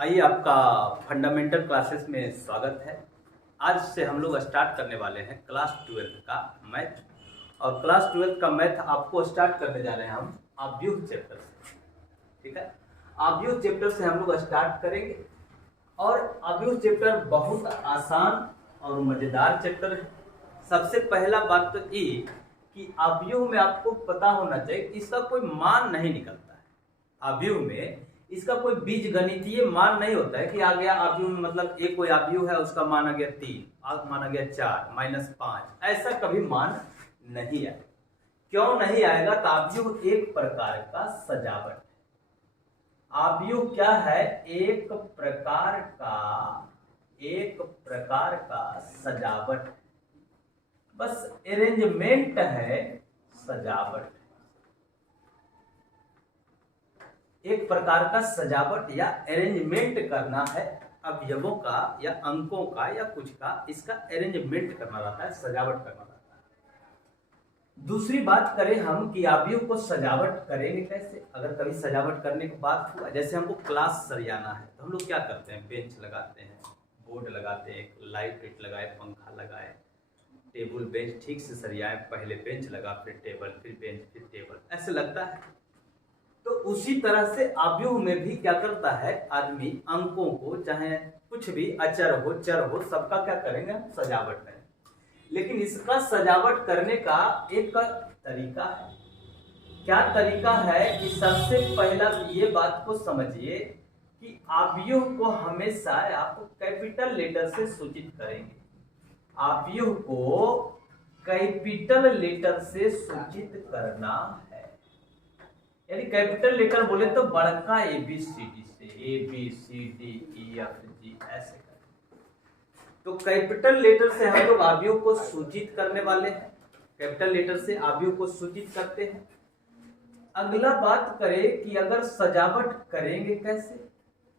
आइए, आपका fundamental classes में स्वागत है। आज से हम लोग स्टार्ट करने वाले हैं क्लास 12 का मैथ। और क्लास 12 का मैथ आपको स्टार्ट करने जा रहे हैं हम आव्यूह चैप्टर से। ठीक है, आव्यूह चैप्टर से हम लोग स्टार्ट करेंगे। और आव्यूह चैप्टर बहुत आसान और मज़ेदार चैप्टर है। सबसे पहला बात तो ये कि आव्यूह में आपको पता होना चाहिए इसका कोई मान नहीं निकलता है। आव्यूह में इसका कोई बीज गणितीय मान नहीं होता है कि आ गया आव्यूह में, मतलब एक कोई आव्यूह है उसका मान आ गया 3, आग मान आ गया 4, -5, ऐसा कभी मान नहीं आएगा। क्यों नहीं आएगा? तो आव्यूह एक प्रकार का सजावट है। आव्यूह क्या है? एक प्रकार का सजावट है। बस अरेंजमेंट है, सजावट। एक प्रकार का सजावट या अरेंजमेंट करना है अवयवों का या अंकों का या कुछ का, इसका अरेंजमेंट करना रहता है, सजावट करना रहता है। दूसरी बात करें हम कि अवयव को सजावट करेंगे कैसे। अगर कभी सजावट करने की बात हुआ, जैसे हमको क्लास सरियाना है तो हम लोग क्या करते हैं? बेंच लगाते हैं, बोर्ड लगाते हैं, लाइट वेट लगाए, पंखा लगाए, टेबल बेंच ठीक से सरियाए, पहले बेंच लगा, फिर टेबल, फिर बेंच, फिर टेबल, ऐसे लगता है। तो उसी तरह से आव्यूह में भी क्या करता है आदमी, अंकों को, चाहे कुछ भी अचर हो चर हो, सबका क्या करेंगे? सजावट करेंगे। लेकिन इसका सजावट करने का एक तरीका है। क्या तरीका है? कि सबसे पहला ये बात को समझिए कि आव्यूह को हमेशा आप कैपिटल लेटर से सूचित करेंगे। आव्यूह को कैपिटल लेटर से सूचित करना है। यानी कैपिटल लेटर बोले तो बड़का ABCD से, ABCDEFG ऐसे करें। तो कैपिटल लेटर से हम लोग आव्यूह को सूचित करने वाले हैं। कैपिटल लेटर से आव्यूह को सूचित करते हैं। अगला बात करें कि अगर सजावट करेंगे कैसे।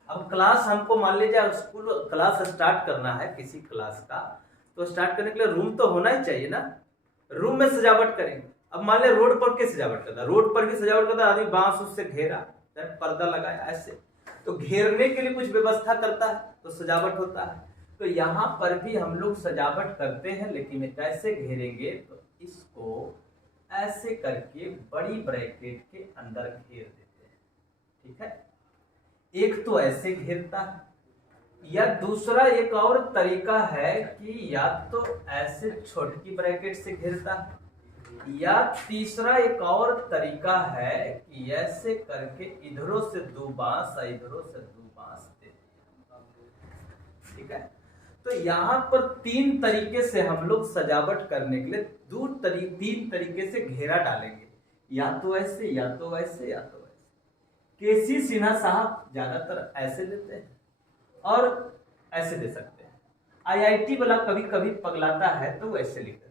अब क्लास हमको मान लीजिए स्कूल क्लास स्टार्ट करना है किसी क्लास का, तो स्टार्ट करने के लिए रूम तो होना ही चाहिए ना। रूम में सजावट करेंगे। अब मान लिया रोड पर कैसे सजावट करता है? रोड पर भी सजावट करता है आदमी, बांस उससे घेरा, पर्दा लगाया, ऐसे तो घेरने के लिए कुछ व्यवस्था करता है तो सजावट होता है। तो यहाँ पर भी हम लोग सजावट करते हैं, लेकिन कैसे घेरेंगे? तो इसको ऐसे करके बड़ी ब्रैकेट के अंदर घेर देते हैं। ठीक है, एक तो ऐसे घेरता है, या दूसरा एक और तरीका है कि या तो ऐसे छोटी ब्रैकेट से घेरता है, या तीसरा एक और तरीका है कि ऐसे करके इधरों से 2 बांस, इधरों से 2 बांस दे दिया। ठीक है, तो यहाँ पर 3 तरीके से हम लोग सजावट करने के लिए 3 तरीके से घेरा डालेंगे। या तो ऐसे, या तो ऐसे, या तो ऐसे। केसी सिन्हा साहब ज्यादातर ऐसे देते हैं और ऐसे दे सकते हैं। IIT वाला कभी कभी पगलाता है तो ऐसे लिख देता है।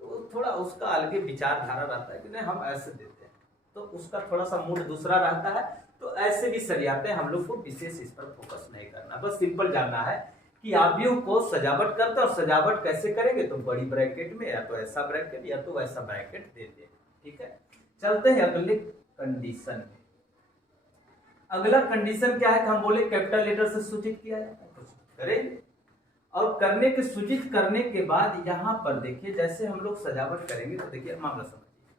तो थोड़ा उसका अलग विचारधारा रहता है कि नहीं हम ऐसे देते हैं, तो उसका थोड़ा सा मूड दूसरा रहता है। तो ऐसे भी सरियाते हैं, हम लोग को विशेष इस पर फोकस नहीं करना, बस सिंपल जानना है कि आव्यूह को सजावट करते हैं। और सजावट कैसे करेंगे? तो बड़ी ब्रैकेट में, या तो ऐसा ब्रैकेट या तो ऐसा ब्रैकेट देते हैं। ठीक है, चलते हैं अगले कंडीशन में। अगला कंडीशन क्या है कि हम बोले कैपिटल लेटर से सूचित किया जाता है, करेंगे। और करने के सूचित करने के बाद यहाँ पर देखिए, जैसे हम लोग सजावट करेंगे तो देखिए मामला समझिए।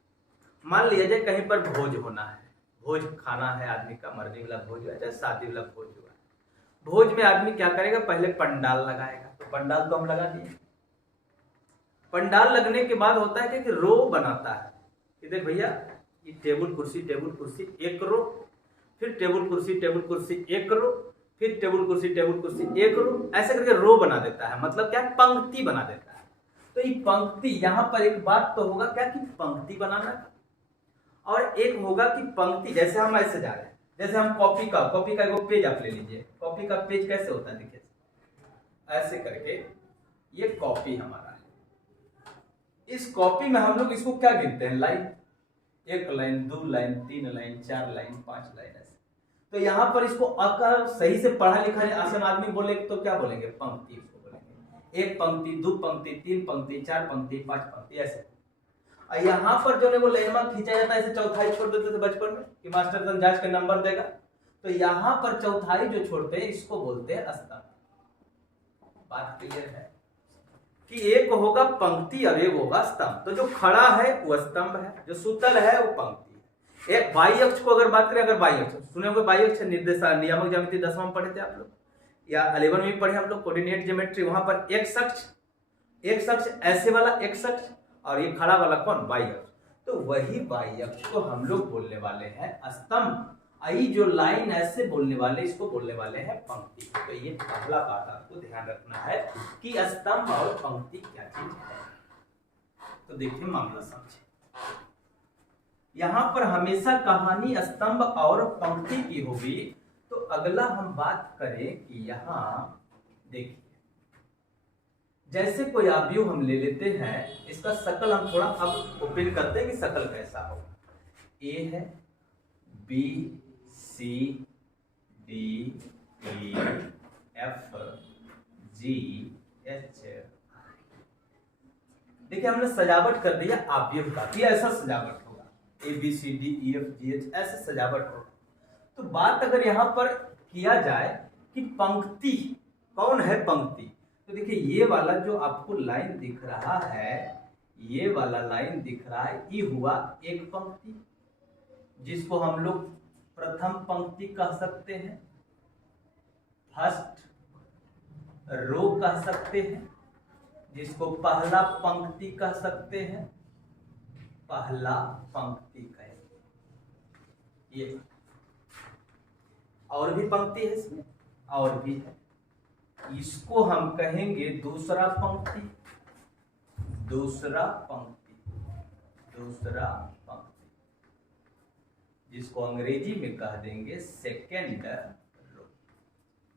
मान लिया जाए कहीं पर भोज होना है, भोज खाना है आदमी का, मरने वाला भोज हुआ है, चाहे शादी वाला भोज हुआ है। भोज में आदमी क्या करेगा? पहले पंडाल लगाएगा। तो पंडाल तो हम लगा दिए। पंडाल लगने के बाद होता है कि रो बनाता है कि देख भैया, ये टेबल कुर्सी एक रो, फिर टेबल कुर्सी एक रो, फिर टेबल कुर्सी एक रो, ऐसे करके रो बना देता है। मतलब क्या? पंक्ति बना देता है। तो ये पंक्ति, यहाँ पर एक बात तो होगा क्या कि पंक्ति बनाना, और एक होगा कि पंक्ति जैसे हम ऐसे जा रहे हैं, जैसे हम कॉपी का एगो पेज आप ले लीजिए। कॉपी का पेज कैसे होता है? देखिए ऐसे करके, ये कॉपी हमारा है। इस कॉपी में हम लोग इसको क्या गिनते हैं? Line. 1 line, 2 line, 3 line, 4 line, 5 line, ऐसे। तो यहाँ पर इसको अगर सही से पढ़ा लिखा आसान आदमी बोले तो क्या बोलेंगे? पंक्ति इसको बोलेंगे। 1 पंक्ति, 2 पंक्ति, 3 पंक्ति, 4 पंक्ति, 5 पंक्ति, ऐसे। और यहाँ पर जो है वो लेमा खींचा जाता है, ऐसे चौथाई छोड़ देते थे बचपन में कि मास्टर जांच के नंबर देगा। तो यहां पर चौथाई जो छोड़ते हैं इसको बोलते हैं स्तंभ। बात क्लियर है कि एक होगा पंक्ति और एक होगा स्तंभ। तो जो खड़ा है वो स्तंभ है, जो सुतल है वो पंक्ति है। एक बाई अक्ष को अगर बात करें, अगर बाई अक्ष सुने होंगे, बाई अक्ष निर्देशांक नियामक ज्यामिति 10वां में पढ़े थे आप लोग, या 11 में पढ़े हम लोग कोऑर्डिनेट ज्योमेट्री। वहां पर एक अक्ष ऐसे वाला एक अक्ष और ये खड़ा वाला कौन, बाई अक्ष। तो वही बाई अक्ष को हम लोग बोलने वाले हैं स्तंभ। आई जो लाइन ऐसे बोलने वाले, इसको बोलने वाले हैं पंक्ति। तो ये पहला बात आपको ध्यान रखना है कि स्तंभ और पंक्ति क्या चीज है। तो देखिए मामला समझे, यहां पर हमेशा कहानी स्तंभ और पंक्ति की होगी। तो अगला हम बात करें कि यहां देखिए, जैसे कोई आव्यूह हम ले लेते हैं, इसका शकल हम थोड़ा अब ओपन करते हैं कि शकल कैसा हो। ए है, B, C, D, E, F, G, H. देखिए हमने सजावट कर दिया आव्यूह का, ये ऐसा सजावट होगा, A B C D E F G H, ऐसे सजावट होगा। तो बात अगर यहां पर किया जाए कि पंक्ति कौन है पंक्ति, तो देखिए ये वाला जो आपको लाइन दिख रहा है, ये वाला लाइन दिख रहा है, ये हुआ एक पंक्ति, जिसको हम लोग प्रथम पंक्ति कह सकते हैं, फर्स्ट रो कह सकते हैं, जिसको पहला पंक्ति कह सकते हैं, पहला पंक्ति कहेंगे। ये और भी पंक्ति है इसमें, और भी है, इसको हम कहेंगे दूसरा पंक्ति, दूसरा पंक्ति, दूसरा पंक्ति, जिसको अंग्रेजी में कह देंगे सेकेंड रो।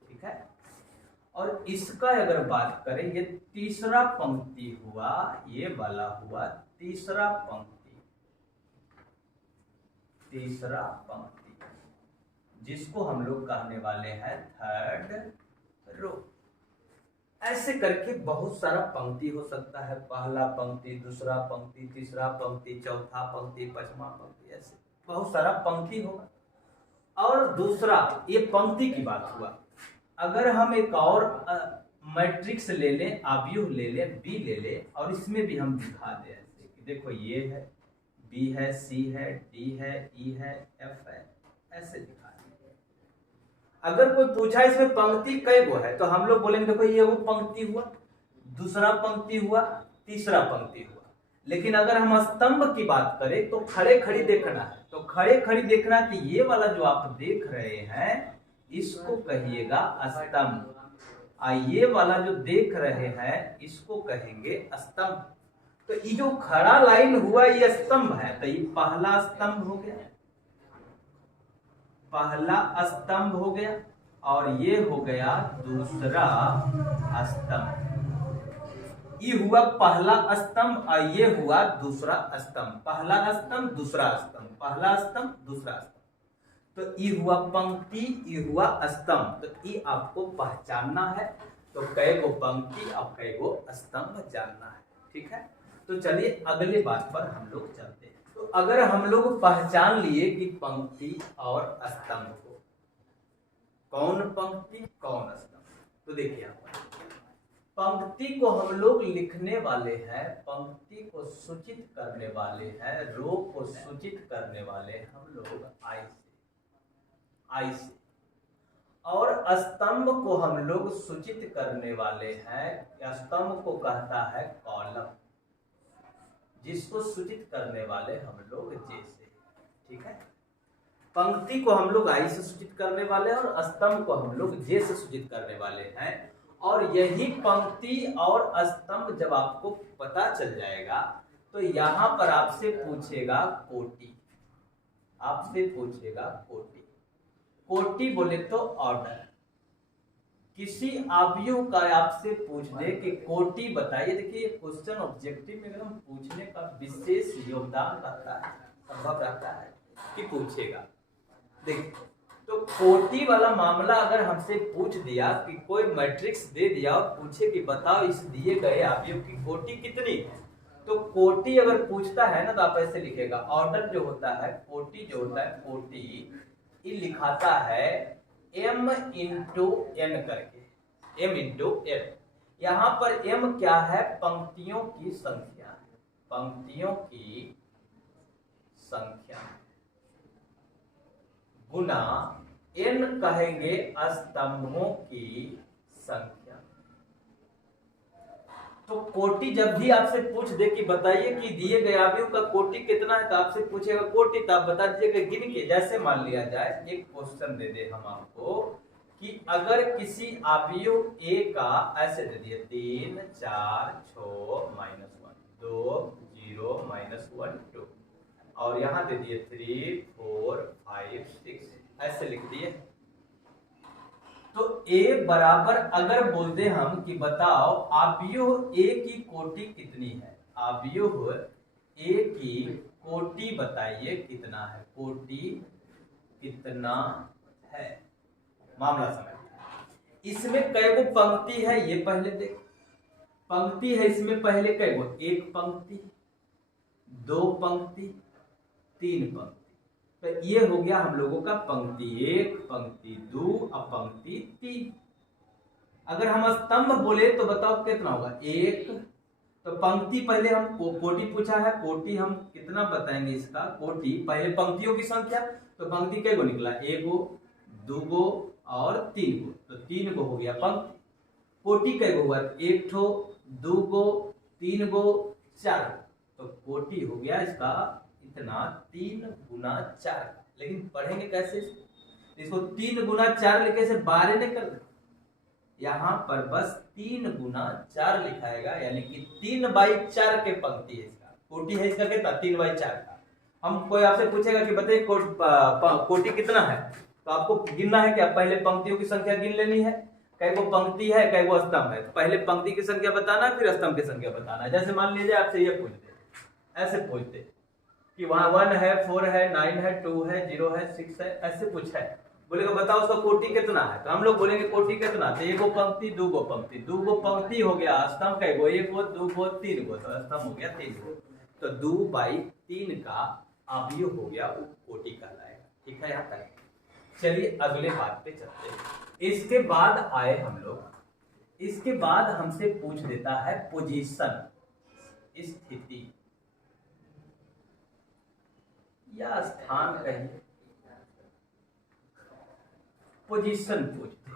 ठीक है। और इसका अगर बात करें, ये तीसरा पंक्ति हुआ, ये वाला हुआ तीसरा पंक्ति, तीसरा पंक्ति, जिसको हम लोग कहने वाले हैं थर्ड रो। ऐसे करके बहुत सारा पंक्ति हो सकता है, पहला पंक्ति, दूसरा पंक्ति, तीसरा पंक्ति, चौथा पंक्ति, पांचवा पंक्ति, ऐसे बहुत सारा पंक्ति होगा। और दूसरा, ये पंक्ति की बात हुआ। अगर हम एक और मैट्रिक्स ले लें, आव्यूह ले लें, बी ले लें, और इसमें भी हम दिखा दें ऐसे कि देखो ये है, बी है, सी है, डी है, ई है, एफ है, ऐसे दिखा दें। अगर कोई पूछा इसमें पंक्ति कई गो है, तो हम लोग बोलेंगे देखो ये वो पंक्ति हुआ, दूसरा पंक्ति हुआ, तीसरा पंक्ति हुआ। लेकिन अगर हम स्तंभ की बात करें तो खड़े खड़ी देखना है, तो खड़े खड़ी देखना कि ये वाला जो आप देख रहे हैं इसको कहिएगा स्तंभ, ये वाला जो देख रहे हैं इसको कहेंगे स्तंभ। तो ये जो खड़ा लाइन हुआ ये स्तंभ है, तो ये पहला स्तंभ हो गया, पहला स्तंभ हो गया, और ये हो गया दूसरा स्तंभ। ये हुआ पहला स्तंभ और ये हुआ दूसरा स्तंभ, पहला स्तंभ दूसरा स्तंभ, पहला स्तंभ दूसरा स्तंभ। तो ये हुआ पंक्ति, ये हुआ स्तंभ। तो ये आपको पहचानना है, तो कई गो पंक्ति और कई गो स्तंभ जानना है। ठीक है। तो चलिए अगले बात पर हम लोग चलते हैं। तो अगर हम लोग पहचान लिए कि पंक्ति और स्तंभ को, कौन पंक्ति कौन स्तंभ, तो देखिए यहाँ पर पंक्ति को हम लोग लिखने वाले हैं, पंक्ति को सूचित करने वाले हैं, रो को सूचित करने वाले हम लोग आई से, और स्तंभ को हम लोग सूचित करने वाले हैं, स्तंभ को कहता है कॉलम, जिसको सूचित करने वाले हम लोग जे से। ठीक है। पंक्ति को हम लोग आई से सूचित करने वाले हैं और स्तंभ को हम लोग जे से सूचित करने वाले हैं। और यही पंक्ति और स्तंभ जब आपको पता चल जाएगा तो यहां पर आपसे पूछेगा कोटि, आपसे पूछेगा कोटि। कोटि बोले तो ऑर्डर। किसी आव्यूह का आपसे पूछ दे कि कोटि बताइए, देखिए क्वेश्चन ऑब्जेक्टिव में एकदम पूछने का विशेष योगदान रहता है, संभव रहता है कि पूछेगा। देखिए तो कोटि वाला मामला अगर हमसे पूछ दिया कि कोई मैट्रिक्स दे दिया और पूछे कि बताओ इस दिए गए आव्यूह की कोटि कितनी है, तो कोटि अगर पूछता है ना तो आप ऐसे लिखेगा, ऑर्डर जो होता है, कोटि जो होता है, कोटि ये लिखाता है m इंटू n करके, m इंटू n। यहां पर m क्या है? पंक्तियों की संख्या, पंक्तियों की संख्या गुना n कहेंगे स्तंभों की संख्या। तो कोटि जब भी आपसे पूछ दे कि बताइए कि दिए गए अवयव का कोटि कितना है, तो आपसे पूछेगा कोटि, तो आप बता दीजिएगा गिन के। जैसे मान लिया जाए एक क्वेश्चन दे दे हम आपको कि अगर किसी अवयव a का ऐसे दे दिए 3 4 6 -1 2 0 -1 2 और यहाँ दे दिए 3 4 5 6 ऐसे लिख दिए। तो a बराबर अगर बोल दे हम कि बताओ अवयव a की कोटि कितनी है, अवयव a की कोटि बताइए कितना है, कोटि कितना है। मामला समझ, इसमें कई गो पंक्ति है ये पहले देख, पंक्ति है इसमें पहले कई गो, एक पंक्ति, दो पंक्ति, तीन पंक्ति। तो ये हो गया हम लोगों का पंक्ति एक, पंक्ति दो और पंक्ति तीन। अगर हम स्तंभ बोले तो बताओ कितना होगा, एक। तो पंक्ति पहले हम कोटि पूछा है, कोटि हम कितना बताएंगे इसका, कोटि पहले पंक्तियों की संख्या। तो पंक्ति कै गो निकला, एगो, दो गो और तीन गो, तो तीन गो हो गया पंक्ति। कोटि कै गो हुआ, एक ठो, दो गो, तीन गो, चार गो। तो कोटि हो गया इसका इतना 3 गुना 4 का। लेकिन पढ़ेंगे कैसे इसको, 3 गुना 4 लिखे से 12 नहीं कर दे, यहाँ पर बस 3 गुना 4 लिखाएगा, यानी कि 3/4 के पंक्ति है इसका, कोटि है इसका कितना 3/4 का। हम कोई आपसे पूछेगा कि बताइए कोटि कितना है, तो आपको गिनना है क्या, पहले पंक्तियों की संख्या गिन लेनी है, कई गो पंक्ति है कई गो स्तंभ है। तो पहले पंक्ति की संख्या बताना फिर स्तंभ की संख्या बताना। जैसे मान लीजिए आपसे ये पूछते, ऐसे पूछते कि वहां 1 है 4 है 9 है 2 है 0 है 6 है, ऐसे पूछा है, बोलेगा बताओ उसका कोटि कितना है। तो हम लोग बोलेंगे कोटि कितना, तो एगो पंक्ति दो गो पंक्ति, दो गो पंक्ति हो गया, स्तंभ कई गो, एक गो दो गो तीन गो, तो स्तंभ हो गया 3 गो। तो 2/3 का अवयव हो गया, वो कोटि कहलाएगा। ठीक है, यहाँ तक। चलिए अगले बात पे चलते हैं। इसके बाद आए हम लोग, इसके बाद हमसे पूछ देता है पोजीशन, स्थिति या स्थान कहिए, पोजीशन पूछते,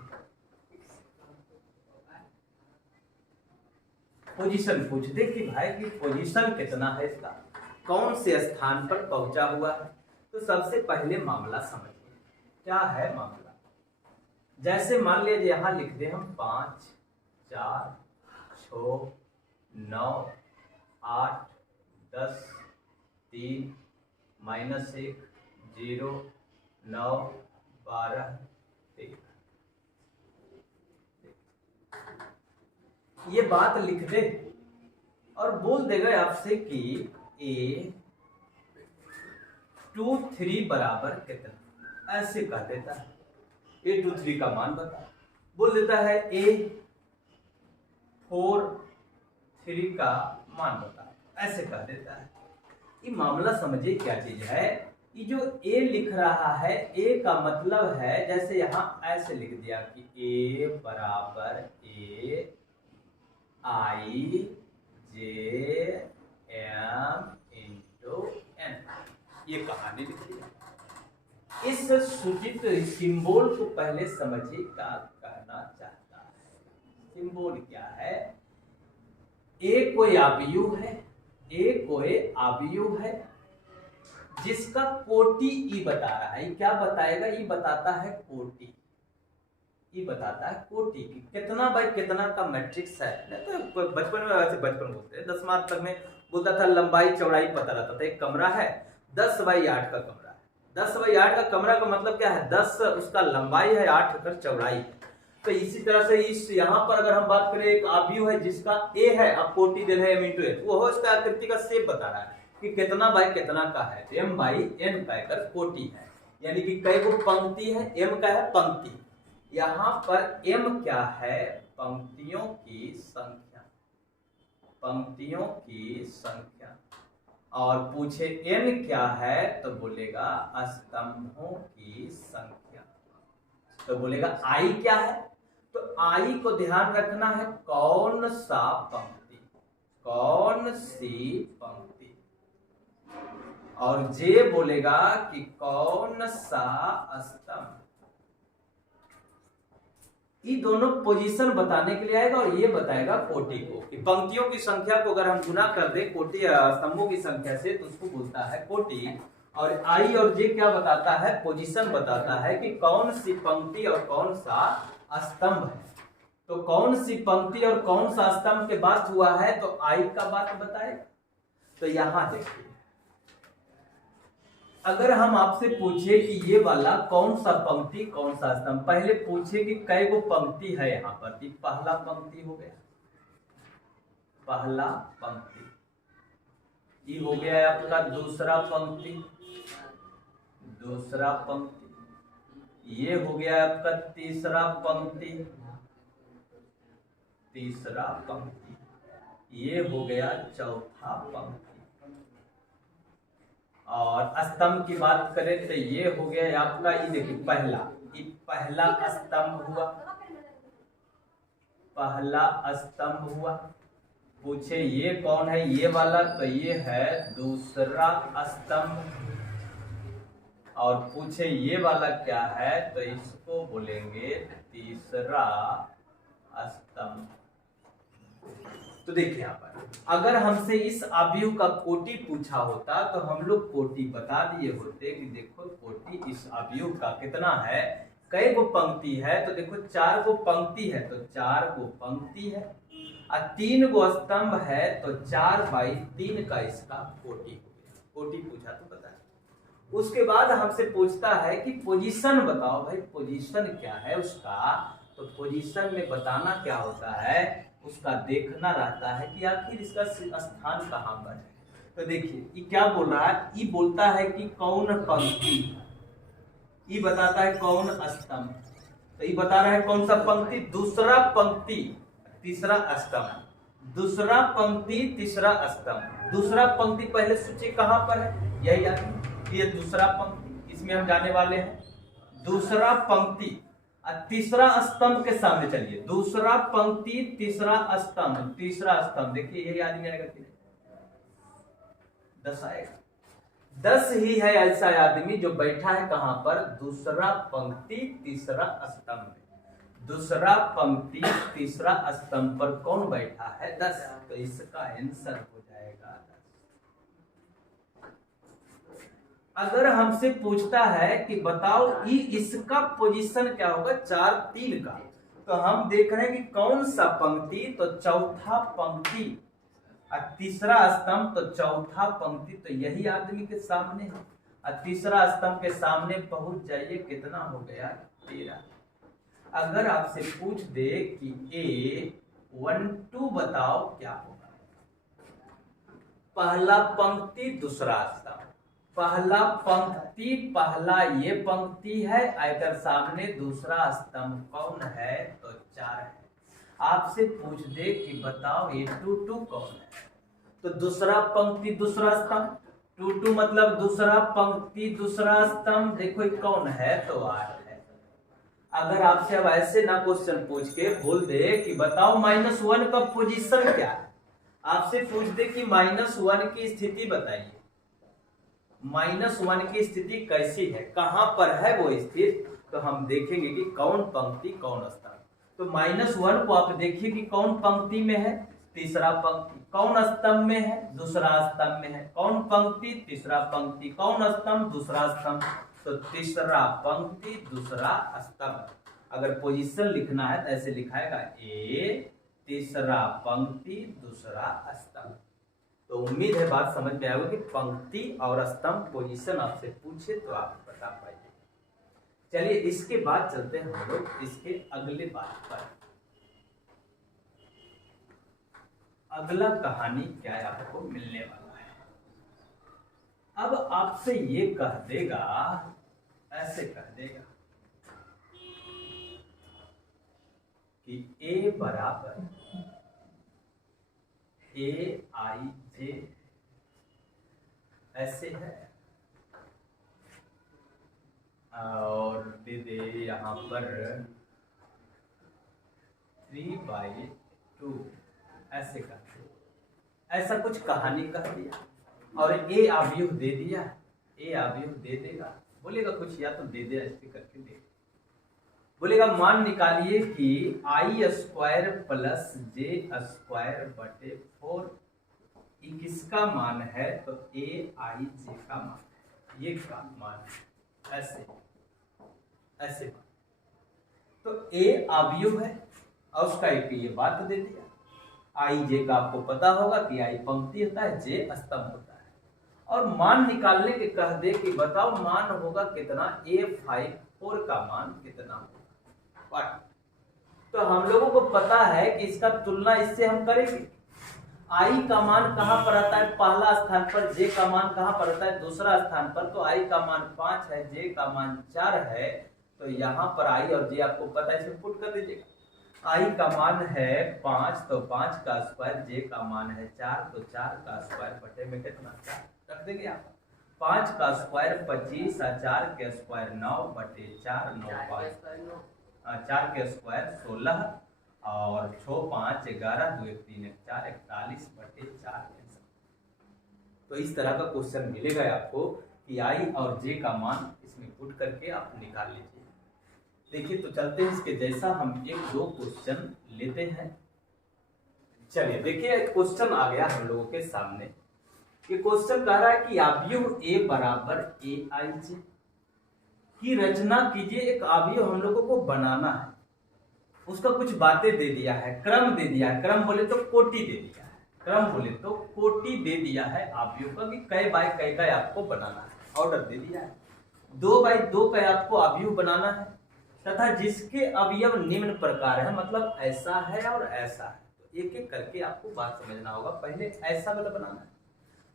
पोजीशन पूछते कि भाई की पोजीशन कितना है इसका, कौन से स्थान पर पहुंचा हुआ है। तो सबसे पहले मामला समझिए क्या है मामला। जैसे मान लीजिए यहां लिख दे हम 5 4 6 9 8 10 3 -1 0 9 12 13। ये बात लिख दे और बोल देगा आपसे कि a 2 3 बराबर कितना, ऐसे कह देता है। a 2 3 का मान बता, बोल देता है a 4 3 का मान बता, ऐसे कह देता है। ये मामला समझिए क्या चीज है। ये जो a लिख रहा है, a का मतलब है जैसे यहां ऐसे लिख दिया कि a बराबर a i j m into n, ये कहानी लिख दिया। इस सूचित सिंबल को पहले समझिए क्या कहना चाहता है। सिंबल क्या है, a कोई अवयव है, a कोई अवयव है जिसका कोटि ई बता रहा है। ये क्या बताएगा, ये बताता है कोटि, ये बताता है कोटि की कितना बाई कितना का मैट्रिक्स है। तो बचपन में वैसे बचपन बोलते हैं 10 मार्क तक में बोलता था लंबाई चौड़ाई पता रहता था। एक कमरा है 10/8 का कमरा है, 10/8 का कमरा का मतलब क्या है, 10 उसका लंबाई है, 8 अगर चौड़ाई है। तो इसी तरह से इस यहाँ पर अगर हम बात करें एक अवयव है जिसका a है, अब कोटि दे रहे m इंटू n, वो इसका आकृति का शेप बता रहा है कि कितना बाई कितना का है, m/n का एक कोटि है, यानी कि कई गो पंक्ति है, m का है पंक्ति। यहाँ पर m क्या है, पंक्तियों की संख्या, पंक्तियों की संख्या। और पूछे n क्या है तो बोलेगा स्तंभों की संख्या। तो बोलेगा i क्या है, तो i को ध्यान रखना है कौन सा पंक्ति, कौन सी पंक्ति। और j बोलेगा कि कौन सा स्तंभ। ये दोनों पोजीशन बताने के लिए आएगा और ये बताएगा कोटि को, कि पंक्तियों की संख्या को अगर हम गुना कर दें कोटि स्तंभों की संख्या से तो उसको बोलता है कोटि। और आई और जे क्या बताता है, पोजीशन बताता है कि कौन सी पंक्ति और कौन सा स्तंभ है। तो कौन सी पंक्ति और कौन सा स्तंभ के बात हुआ है तो आई का बात बताएगा। तो यहां देखिए, अगर हम आपसे पूछे कि ये वाला कौन सा पंक्ति कौन सा स्तंभ, पहले पूछे कि कै गो पंक्ति है यहाँ पर, तो पहला पंक्ति हो गया, पहला पंक्ति। ये हो गया आपका दूसरा पंक्ति, दूसरा पंक्ति। ये हो गया आपका तीसरा पंक्ति, तीसरा पंक्ति। ये हो गया चौथा पंक्ति। और स्तंभ की बात करें तो ये हो गया आपका, ये देखिए पहला, ये पहला स्तंभ हुआ, पहला स्तंभ हुआ। पूछे ये कौन है, ये वाला, तो ये है दूसरा स्तंभ। और पूछे ये वाला क्या है तो इसको बोलेंगे तीसरा स्तंभ। तो देखिए यहाँ पर अगर हमसे इस अवयव का कोटि पूछा होता तो हम लोग कोटि बता दिए होते कि देखो कोटि इस अवयव का कितना है, कई गो पंक्ति है, तो देखो 4 गो पंक्ति है तो 4 गो पंक्ति है, और 3 गो स्तंभ है तो 4/3 का इसका कोटि हो गया। कोटि पूछा तो बता। उसके बाद हमसे पूछता है कि पोजीशन बताओ, भाई पोजीशन क्या है उसका, तो पोजीशन में बताना क्या होता है, उसका देखना रहता है कि आखिर इसका स्थान कहां पर है। तो देखिए ये क्या बोल रहा है, ये बोलता है कि कौन पंक्ति, ये बताता है कौन स्तंभ। तो ये बता रहा है कौन सा पंक्ति, दूसरा पंक्ति तीसरा स्तंभ, दूसरा पंक्ति तीसरा स्तंभ। दूसरा पंक्ति पहले सोचिए कहां पर है, यही आदमी, ये दूसरा पंक्ति, इसमें हम जाने वाले हैं। दूसरा पंक्ति और तीसरा स्तंभ के सामने चलिए, दूसरा पंक्ति तीसरा स्तंभ, तीसरा स्तंभ। देखिए यही आदमी आएगा कि 10 आएगा। 10 ही है ऐसा आदमी जो बैठा है कहां पर, दूसरा पंक्ति तीसरा स्तंभ में। दूसरा पंक्ति तीसरा स्तंभ पर कौन बैठा है, 10। तो इसका आंसर हो जाएगा 10। अगर हमसे पूछता है कि बताओ ये इसका पोजीशन क्या होगा 4/3 का, तो हम देख रहे हैं कि कौन सा पंक्ति, तो चौथा पंक्ति, और तीसरा स्तंभ तो चौथा पंक्ति, तो यही आदमी के सामने है। और तीसरा स्तंभ के सामने पहुंच जाइए, कितना हो गया 13। अगर आपसे पूछ दे कि A12 बताओ क्या होगा, पहला पंक्ति दूसरा स्तंभ, पहला पंक्ति पहला ये पंक्ति है, अगर सामने दूसरा स्तंभ कौन है तो 4 है। आपसे पूछ दे कि बताओ A22 कौन है, तो दूसरा पंक्ति दूसरा स्तंभ, 22 मतलब दूसरा पंक्ति दूसरा स्तंभ। देखो कौन है तो 8 है। अगर आपसे अब ऐसे ना क्वेश्चन पूछ के बोल दे कि बताओ -1 का पोजीशन क्या है, आपसे पूछ दे कि -1 की स्थिति बताइए, -1 की स्थिति कैसी है, कहां पर है वो स्थित, तो हम देखेंगे कि कौन पंक्ति कौन स्तंभ। तो -1 को आप देखिए कि कौन पंक्ति में है, तीसरा पंक्ति, कौन स्तंभ में है, दूसरा स्तंभ में है, कौन पंक्ति तीसरा पंक्ति, कौन स्तंभ दूसरा स्तंभ, तो तीसरा पंक्ति दूसरा स्तंभ। अगर पोजीशन लिखना है तो ऐसे लिखाएगा A तीसरा पंक्ति दूसरा स्तंभ। तो उम्मीद है बात समझ में आएगी कि पंक्ति और स्तंभ पोजीशन आपसे पूछे तो आप बता पाइए। चलिए इसके बाद चलते हैं हम लोग इसके अगले बात पर। अगला कहानी क्या आपको मिलने वाला है। अब आपसे ये कह देगा, ऐसे कह देगा कि A बराबर AIJ ऐसे है और दे दे यहाँ पर 3/2 ऐसे करते, ऐसा कुछ कहानी कह दिया और ए अवयव दे दिया, ए अवयव दे देगा, बोलेगा कुछ या तो दे दे ऐसे करके दे, बोलेगा मान निकालिए कि i² प्लस j² बटे 4 किसका मान है, तो aij का मान है, ये का मान है, ऐसे ऐसे मान, तो a अवयव है और उसका एक ये बात दे दिया, आई जे का आपको पता होगा कि आई पंक्ति होता है, जे स्तंभ होता है, और मान निकालने के कह दे कि बताओ मान होगा कितना, a54 का मान कितना होगा। तो हम लोगों को पता है कि इसका तुलना इससे हम करेंगे, आई का मान कहां पर आता है, पहला स्थान पर, जे का मान कहां पर आता है, दूसरा स्थान पर, तो आई का मान 5 है, जे का मान 4 है, तो यहाँ पर आई और जे आपको पता है, इसे पुट कर दीजिएगा, आई का मान है 5 तो 5 का स्क्वायर, जे का मान है 4 तो 4 का स्क्वायर बटे में कितना 4 रख देंगे आप, 5 का स्क्वायर 25 और 4 के स्क्वायर 9 बटे 4 9 5 4 के स्क्वायर 16 और 6 5 11 2 1 3 1 4 41 बटे 4। तो इस तरह का क्वेश्चन मिलेगा आपको कि आई और जे का मान इसमें पुट करके आप निकाल लीजिए। देखिए तो चलते हैं इसके जैसा हम एक दो क्वेश्चन लेते हैं। चलिए देखिए क्वेश्चन आ गया हम लोगों के सामने, ये क्वेश्चन कह रहा है कि अवयव ए बराबर ए आई जे की रचना कीजिए। एक अवयव हम लोगों को बनाना है, उसका कुछ बातें दे दिया है, क्रम दे दिया है, क्रम बोले तो कोटि दे दिया है, क्रम बोले तो कोटि दे दिया है अवयव का कि कै बाय कै का आपको बनाना है, ऑर्डर दे दिया है 2/2 का आपको अवयव बनाना है तथा जिसके अवयव निम्न प्रकार है, मतलब ऐसा है और ऐसा है। तो एक एक करके आपको बात समझना होगा। पहले ऐसा वाला बनाना है,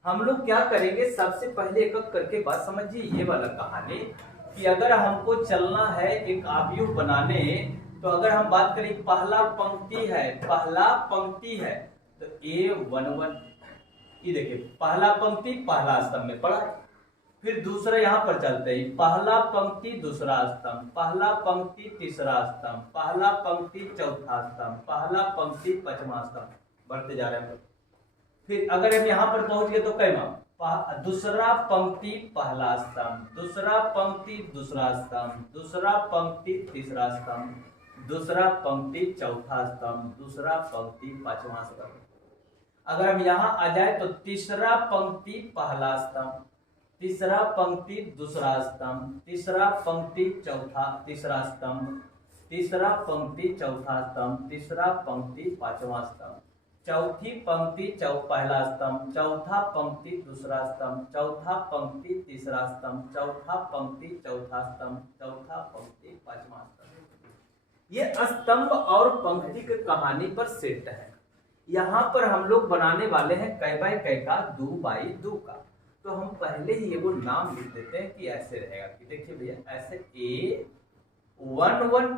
हम लोग क्या करेंगे, सबसे पहले एक एक करके बात समझिए। ये वाला कहानी कि अगर हमको चलना है एक अवयव बनाने, तो अगर हम बात करें पहला पंक्ति है, पहला पंक्ति है तो A11, ये देखिए पहला पंक्ति पहला स्तंभ में पड़ा है, फिर दूसरा यहाँ पर चलते हैं, पहला पंक्ति दूसरा स्तंभ, पहला पंक्ति तीसरा स्तंभ, पहला पंक्ति चौथा स्तंभ, पहला पंक्ति पांचवा स्तंभ, बढ़ते जा रहे हैं। फिर अगर हम यहाँ पर पहुंच गए तो कैमा दूसरा पंक्ति पहला स्तंभ, दूसरा पंक्ति दूसरा स्तंभ, दूसरा पंक्ति तीसरा स्तंभ, दूसरा पंक्ति चौथा स्तंभ, दूसरा पंक्ति पांचवा स्तंभ। अगर हम यहाँ आ जाए तो तीसरा पंक्ति पहला स्तंभ, तीसरा पंक्ति दूसरा स्तंभ, तीसरा पंक्ति चौथा तीसरा स्तंभ, तीसरा पंक्ति चौथा स्तंभ, तीसरा पंक्ति पांचवा स्तंभ, चौथी पंक्ति पहला स्तंभ, चौथा पंक्ति दूसरा स्तंभ, चौथा पंक्ति तीसरा स्तंभ, चौथा पंक्ति चौथा स्तंभ, चौथा पंक्ति पांचवा स्तंभ। ये स्तंभ और पंक्ति की कहानी पर सेट है। यहाँ पर हम लोग बनाने वाले हैं कै बाय कै का, 2/2 का। तो हम पहले ही ये वो नाम लिख देते हैं कि ऐसे रहेगा कि देखिए भैया ऐसे A11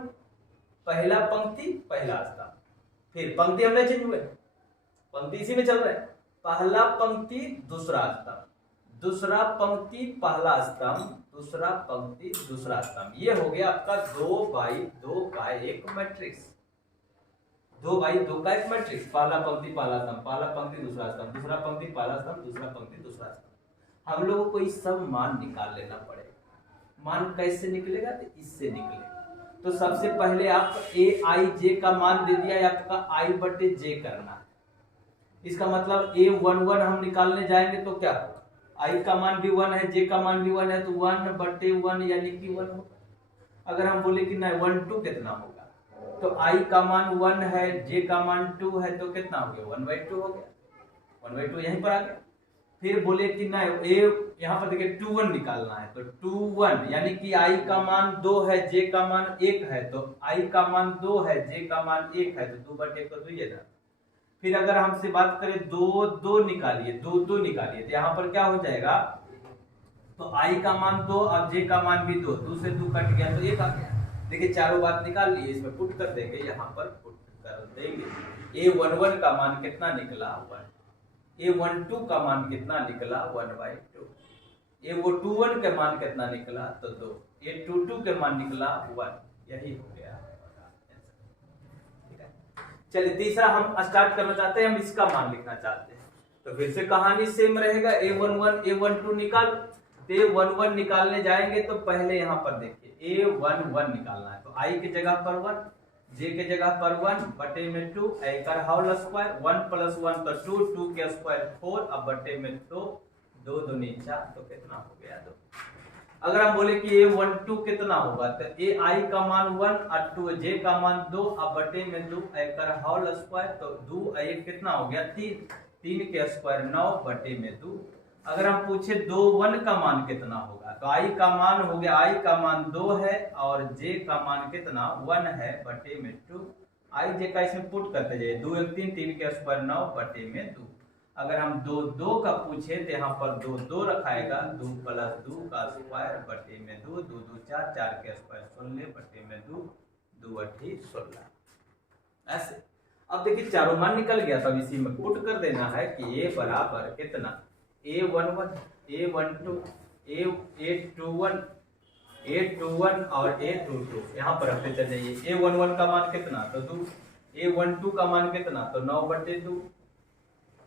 पहला पंक्ति पहला स्तंभ, फिर पंक्ति हमने चेंज हुए, पंक्ति इसी में चल रहा है, पहला पंक्ति दूसरा स्तंभ, दूसरा पंक्ति पहला स्तंभ, दूसरा पंक्ति दूसरा स्तंभ। ये हो गया आपका 2/2 का एक मैट्रिक्स, 2/2 का एक मैट्रिक्स, पहला पंक्ति पहला स्तंभ, पहला पंक्ति दूसरा स्तंभ, दूसरा पंक्ति पहला स्तंभ, दूसरा पंक्ति दूसरा स्तंभ। हम लोगों को इस सब मान निकाल लेना पड़ेगा। मान कैसे निकलेगा, तो इससे निकलेगा। तो सबसे पहले आप aij का मान दे दिया है, आपका i/j करना है। इसका मतलब A11 हम निकालने जाएंगे तो क्या होगा, i का मान भी 1 है, j का मान भी 1 है, तो 1/1 यानी कि 1 होगा। अगर हम बोले कि नहीं 1/2 कितना होगा, तो i का मान 1 है, j का मान 2 है, तो कितना हो गया 1/2 हो गया, 1/2 यहीं पर आ गया। फिर बोले कि नहीं यहाँ पर देखिए 2/1 निकालना है, तो 2/1 यानी कि i का मान 2 है, j का मान 1 है, तो i का मान 2 है, j का मान 1 है, तो 2/1 तो 2 ही है। फिर अगर हमसे बात करें 2/2 निकालिए, 2/2 निकालिए, तो यहाँ पर क्या हो जाएगा, तो i का मान 2 और j का मान भी 2, 2 से 2 कट गया तो 1 आ गया। देखिए चारों बात निकाल लिए, इसमें पुट कर देंगे, यहाँ पर पुट कर देंगे। A11 का मान कितना निकला हुआ है, A12 का मान कितना निकला 1/2। A21 के मान कितना निकला तो 2। A22 के मान निकला 1। यही हो गया। चलिए तीसरा हम स्टार्ट करना चाहते हैं, हम इसका मान लिखना चाहते हैं। तो फिर से कहानी सेम रहेगा, A11 A12 निकाल। A11 निकालने जाएंगे तो पहले यहाँ पर देखिए A11 निकालना है, तो I की जगह पर 1, J के जगह पर 1 बटे में 2, A का होल स्क्वायर, 1 + 1 तो 2, 2 के स्क्वायर 4, अब बटे में 2, 2 दूनी 4, तो कितना हो गया 2। अगर हम बोले कि A12 कितना होगा तो AI का मान 1 और 2J का मान 2, अब बटे में 2, A का होल स्क्वायर, तो 2 1 कितना हो गया 3, 3 के स्क्वायर 9 बटे में 2। अगर हम पूछे 2 1 का मान कितना होगा तो I का मान हो गया, I का मान 2 है और J का मान कितना 1 है बटे में 2। I J का इसमें पुट करते जाइए, 2 1 3, 3 के स्क्वायर 9 बटे में 2। अगर हम 2 2 का पूछे तो यहाँ पर 2 2 रखाएगा, 2 + 2 का स्क्वायर बटे में 2, 2 2 4, 4 के स्क्वायर 16 बटे में 2, 2 8 16। ऐसे अब देखिए चारों मान निकल गया, तब इसी में पुट कर देना है कि A बराबर कितना A11 A12 A21 A21 और A22 यहाँ पर रखते चले जाइए। A11 का मान कितना तो 2, A12 का मान कितना तो 9 बटे 2,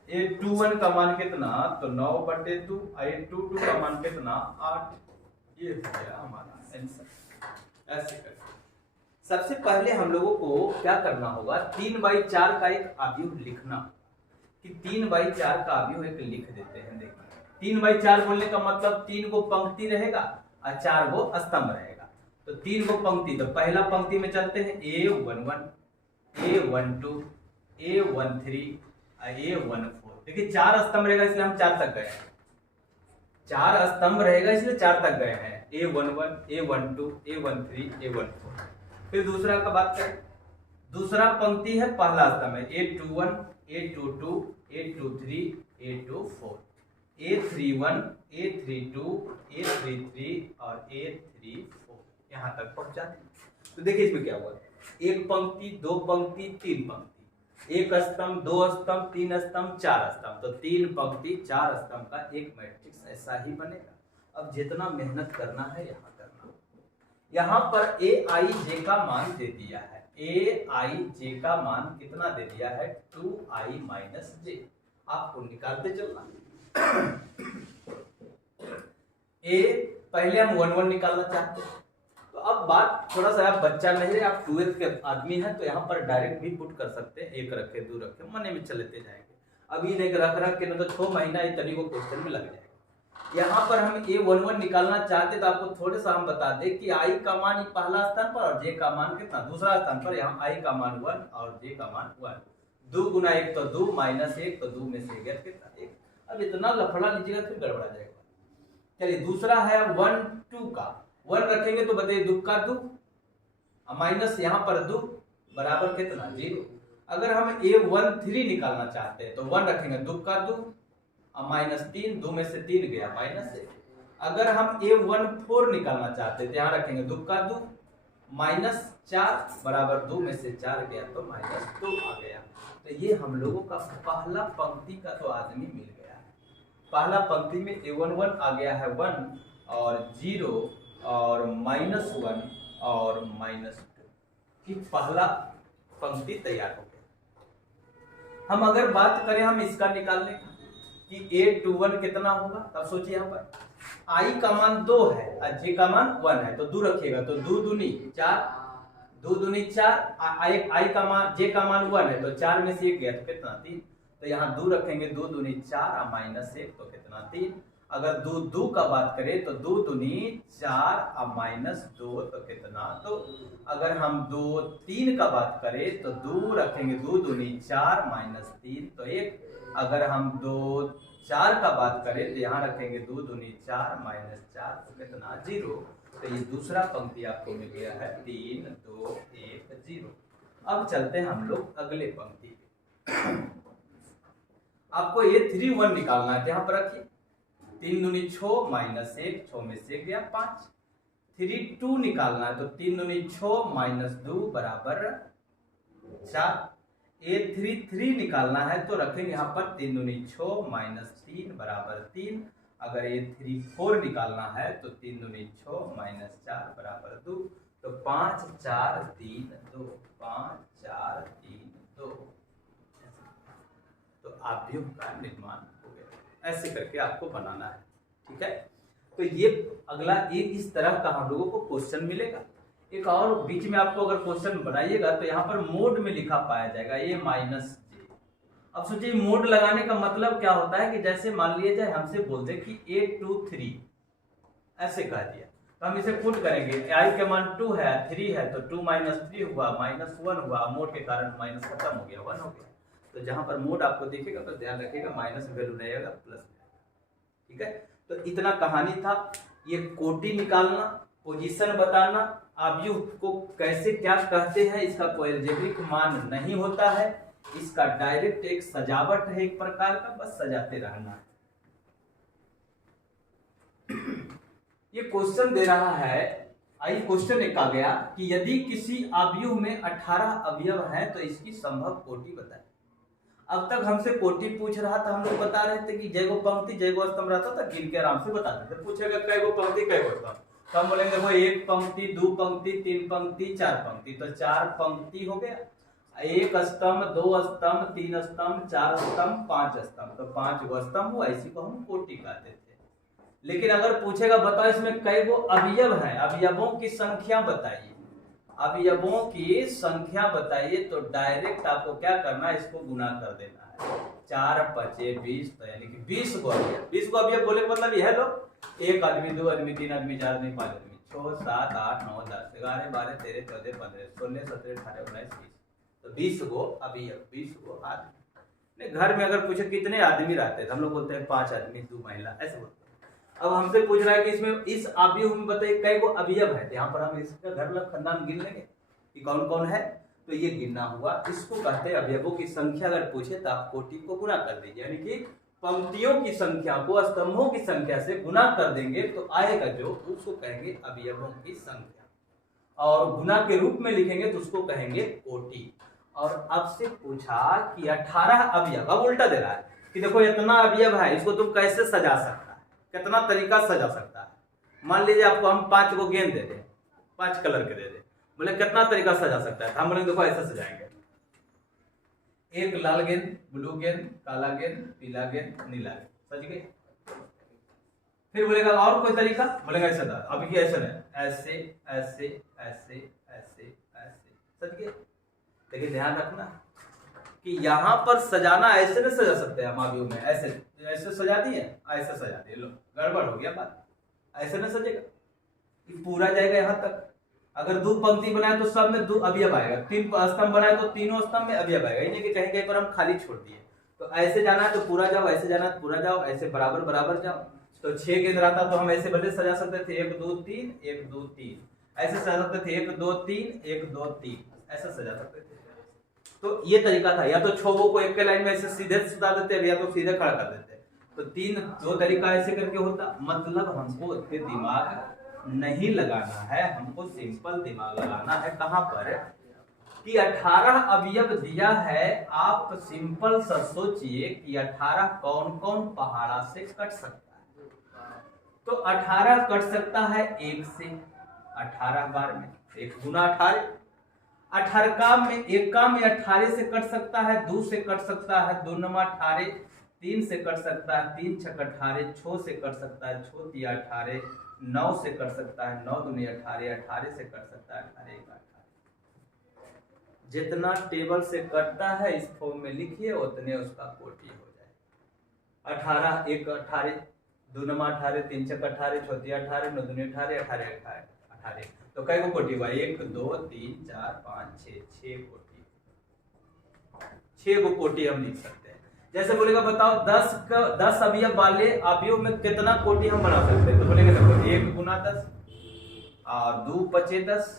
A21 का मान कितना तो 9 बटे 2, A22 का मान कितना 8। ये हो गया हमारा आंसर। ऐसे करके सबसे पहले हम लोगों को क्या करना होगा, 3/4 का एक अवयव लिखना, कि 3/4 का अवयव एक लिख देते हैं। देखिए 3/4 बोलने का मतलब 3 गो पंक्ति रहेगा और 4 गो स्तंभ रहेगा। तो 3 गो पंक्ति, तो पहला पंक्ति में चलते हैं A11 A12 A13 A14। देखिए 4 स्तंभ रहेगा इसलिए हम 4 तक गए हैं, 4 स्तंभ रहेगा इसलिए 4 तक गए हैं। A11 A12 A13 A14। फिर दूसरा का बात करें, दूसरा पंक्ति है पहला स्तंभ है A21 A22 A23 A24 A31 A32 A33 और A34। यहाँ तक पहुंचाते हैं। तो देखिए इसमें क्या हुआ, एक पंक्ति, दो पंक्ति, तीन पंक्ति, एक स्तंभ, दो स्तंभ, तीन स्तंभ, चार स्तंभ। तो 3 पंक्ति 4 स्तंभ का एक मैट्रिक्स ऐसा ही बनेगा। अब जितना मेहनत करना है यहाँ करना। यहाँ पर AIJ का मान दे दिया है, AIJ का मान कितना दे दिया है 2I - J। आपको निकालते चलना। पहले हम 1 1 निकालना चाहते हैं। तो अब बात थोड़ा सा, आप बच्चा नहीं है, आप 12th के आदमी हैं, तो यहाँ पर डायरेक्ट भी पुट कर सकते हैं, 1 रखे 2 रखे, मने में चलते जाएंगे। अभी नहीं रख के ना तो 6 महीना इतनी को क्वेश्चन में लग जाएगा। यहाँ पर हम A11 निकालना चाहते तो आपको थोड़े सा हम बता दें कि I का मान पहला स्थान पर और J का मान कितना दूसरा स्थान पर। यहाँ I का मान 1 और J का मान 1। 2 × 1 तो 2 -1 तो 2 में से गया कितना 1। अब इतना लफड़ा लीजिएगा फिर गड़बड़ा जाएगा। चलिए दूसरा है 1 2 का 1 रखेंगे तो बताइए 2 का 2 माइनस यहाँ पर 2 बराबर कितना 0। अगर हम A13 निकालना चाहते हैं तो 1 रखेंगे 2 का 2 -3, 2 में से 3 गया -1। अगर हम A14 निकालना चाहते हैं तो यहाँ रखेंगे 2 का 2 -4 बराबर 2 में से 4 गया तो -2 आ गया। तो ये हम लोगों का पहला पंक्ति का तो आदमी मिल गया है। पहला पंक्ति में A11 आ गया है 1 और 0 और -1 और -2 की पहला पंक्ति तैयार हो गया। हम अगर बात करें हम इसका निकालने का कि A21 कितना होगा, तब सोचिए यहाँ पर I का मान 2 है और J का मान 1 है, तो 2 रखिएगा तो 2 दूनी 4, 2 दूनी 4, I का मान J का मान 1 है तो 4 में से 1 गया तो कितना 3। तो यहाँ 2 रखेंगे 2 दूनी 4 और -1 तो कितना 3। अगर 2 2 का बात करें तो 2 दूनी 4 और -2 तो कितना 2। अगर हम 2 3 का बात करें तो 2 रखेंगे 2 दूनी 4 -3 तो 1। अगर हम 2 4 का बात करें तो यहाँ रखेंगे 2 दूनी 4 -4 तो कितना 0। तो ये दूसरा पंक्ति आपको मिल गया है 3 2 1 0। अब चलते हैं हम लोग अगले पंक्ति पे। आपको A31 निकालना है, यहाँ पर रखिए 3 दूनी 6 -1 6 में से गया 5। 32 निकालना है तो 3 दूनी 6 -2 बराबर 4। A33 निकालना है तो रखेंगे यहाँ पर 3 दूनी 6 माइनस 3 बराबर 3। अगर A34 निकालना है तो 3 दूनी 6 माइनस 4 बराबर 2। तो 5 4 3 2, 5 4 3 2। तो आव्यूह का निर्माण हो गया। ऐसे करके आपको बनाना है, ठीक है। तो ये अगला एक इस तरह का हम लोगों को क्वेश्चन मिलेगा। एक और बीच में आपको अगर क्वेश्चन बनाइएगा तो यहाँ पर मोड में लिखा पाया जाएगा A माइनस जे। अब सोचिए मोड लगाने का मतलब क्या होता है कि जैसे मान लिया जाए हमसे बोलते कि A23 ऐसे कह दिया तो हम इसे पुट करेंगे। I के मान 2 है 3 है तो 2 माइनस 3 हुआ माइनस 1 हुआ, मोड के कारण माइनस खत्म हो गया 1 हो गया। तो जहां पर मोड आपको दिखेगा तो ध्यान रखिएगा माइनस वैल्यू नहीं आएगा प्लस, ठीक है। तो इतना कहानी था। ये कोटि निकालना, पोजीशन बताना, आव्यूह को कैसे क्या कहते हैं इसका कोई अलजेब्रिक मान नहीं होता है, इसका डायरेक्ट एक सजावट है एक प्रकार का, बस सजाते रहना है। ये क्वेश्चन दे रहा है, आई क्वेश्चन एक आ गया कि यदि किसी आव्यूह में 18 अवयव हैं तो इसकी संभव कोटि बताएं। अब तक हमसे कोटि पूछ रहा था, हम लोग बता रहे थे कि जयगो पंक्ति जयगो स्तंभ रहता था, गिन के आराम से बता देते। पूछेगा कैगो पंक्ति कैगो स्तंभ, तो हम बोलेंगे देखो 1 पंक्ति 2 पंक्ति 3 पंक्ति 4 पंक्ति। तो 4 पंक्ति हो गया, 1 स्तंभ 2 स्तंभ 3 स्तंभ 4 स्तंभ 5 स्तंभ, तो 5 गो स्तंभ हुआ, इसी को हम कोटि कहते थे। लेकिन अगर पूछेगा बताओ इसमें कई गो अवयव हैं, अवयवों की संख्या बताइए, अवयवों की संख्या बताइए, तो डायरेक्ट आपको क्या करना है, इसको गुना कर देना है। 4 5 20, तो यानी कि 20 गो अवयव। 20 गो अवयव बोले का मतलब यह लो, 1 आदमी 2 आदमी 3 आदमी 4 आदमी 5 आदमी 6 7 8 9 10 11 12 13 14 15 16 17 18 19 20, तो 20 गो अवयव, 20 गो आदमी। घर में अगर पूछे कितने आदमी रहते हैं, हम लोग बोलते हैं 5 आदमी 2 महिला, ऐसे बोलते हैं। अब हमसे पूछ रहा है कि इसमें इस आव्यूह में बताइए कई गो अवयव है, तो यहाँ पर हम इसका घर वाला खानदान गिन लेंगे कि कौन कौन है, तो ये गिनना हुआ। इसको कहते हैं अवयवों की संख्या। अगर पूछे तो आप कोटि को गुना कर दीजिए, यानी कि पंक्तियों की संख्या को स्तंभों की संख्या से गुना कर देंगे तो आएगा जो, उसको कहेंगे अवयवों की संख्या, और गुना के रूप में लिखेंगे तो उसको कहेंगे कोटि। और आपसे पूछा कि 18 अवयव, अब उल्टा दे रहा है कि देखो इतना अवयव है, इसको तुम कैसे सजा सकता है, कितना तरीका सजा सकता है। मान लीजिए आपको हम 5 गो गेंद दे दें, 5 कलर के दे दें, बोले कितना तरीका सजा सकता है, हम बोले देखो ऐसे सजाएंगे, एक लाल गेंद, ब्लू गेंद, काला गेंद, पीला गेंद, नीला गेंद, सज गए। फिर बोलेगा और कोई तरीका, बोलेगा ऐसा था, अभी ऐसा नहीं, ऐसे ऐसे ऐसे ऐसे ऐसे, सज गए। लेकिन ध्यान रखना कि यहाँ पर सजाना ऐसे नहीं सजा सकते हम आव्यूह में, ऐसे ऐसे सजा दिए, ऐसे सजा दिए, लो गड़बड़ हो गया बात, ऐसे नहीं सजेगा, पूरा जाएगा यहाँ तक। अगर 2 पंक्ति बनाए तो सब में 2 अवयव आएगा, 3 स्तंभ बनाए तो तीनों स्तंभ में अवयव आएगा, यानी कि कहीं कहीं पर हम खाली छोड़ दिए। तो ऐसे जाना है तो पूरा जाओ, ऐसे जाना है तो पूरा जाओ, ऐसे बराबर बराबर जाओ। तो 6 गेंद रहता तो हम ऐसे भले सजा सकते थे, 1 2 3 1 2 3, ऐसे सजा सकते थे 1 2 3 1 2 3, ऐसा सजा सकते थे। तो ये तरीका था, या तो 6 को एक के लाइन में ऐसे सीधे सजा देते, या तो सीधे खड़ा कर देते। तो 2 तरीका ऐसे करके होता। मतलब हमको इतने दिमाग नहीं लगाना है, हमको सिंपल दिमाग लगाना है। कहां पर कि 18 अवयव दिया है, आप सिंपल सा सोचिए कि 18 कौन कौन पहाड़ा से कट सकता है। तो 18 कट सकता है 1 से, 18 बार में 1 गुना 18, 18 काम में 1 काम में 18 से कट सकता है, 2 से कट सकता है, 2 नमा 18, 3 से कट सकता है, 3 छक 18, 6 से कट सकता है, 6 तिया 18, 9 से कट सकता है, 9 दूनी 18, 18 से कट सकता है, 18 1 18। जितना टेबल से कटता है इस फॉर्म में लिखिए, उतने उसका कोटि हो जाए। 18 1 18, 2 नमा 18, 3 छक 18, 6 तिया 18, 9 दूनी 18, 18 18 18। तो कई को कोटि हुआ, 1 2 3 4 5 6, 6 कोटि, 6 को कोटि हम लिख सकते हैं। जैसे बोलेगा बताओ 10 अवयव वाले आव्यूह में कितना कोटि हम बना सकते हैं, तो बोलेंगे देखो 1 गुना 10 और 2 5 10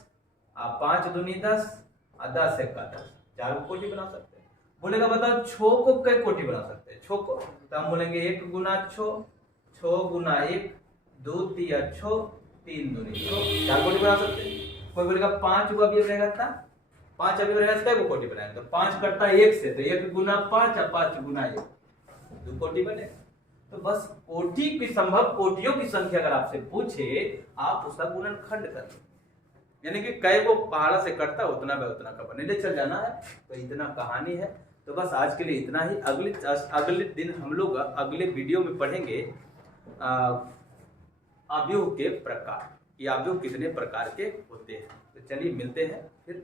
और 5 दूनी 10 और 10 1 10, 4 कोटि बना सकते हैं। बोलेगा बताओ 6 को कई कोटि बना सकते हैं, 6 को, तो हम बोलेंगे 1 गुना 6, 6 गुना 1, 2 तिया 6, 3 दूनी 6, 4 कोटि बना सकते हैं। कोई बोलेगा 5 गो अवयव रहेगा था, 5 अवयव रहे तो कई कोटि बनाए, तो 5 कटता है 1 से, तो 1 गुना 5 और 5 गुना 1 2 कोटि बने। तो बस कोटि की संभव कोटियों की संख्या अगर आपसे पूछे, आप उसका गुणनखंड कर लो, यानी कि कई को पहाड़ा से कटता उतना व उतना का बने ले चल जाना है। तो इतना कहानी है। तो बस आज के लिए इतना ही। अगले दिन हम लोग अगले वीडियो में पढ़ेंगे अवयव के प्रकार, ये अवयव कितने प्रकार के होते हैं। तो चलिए मिलते हैं फिर।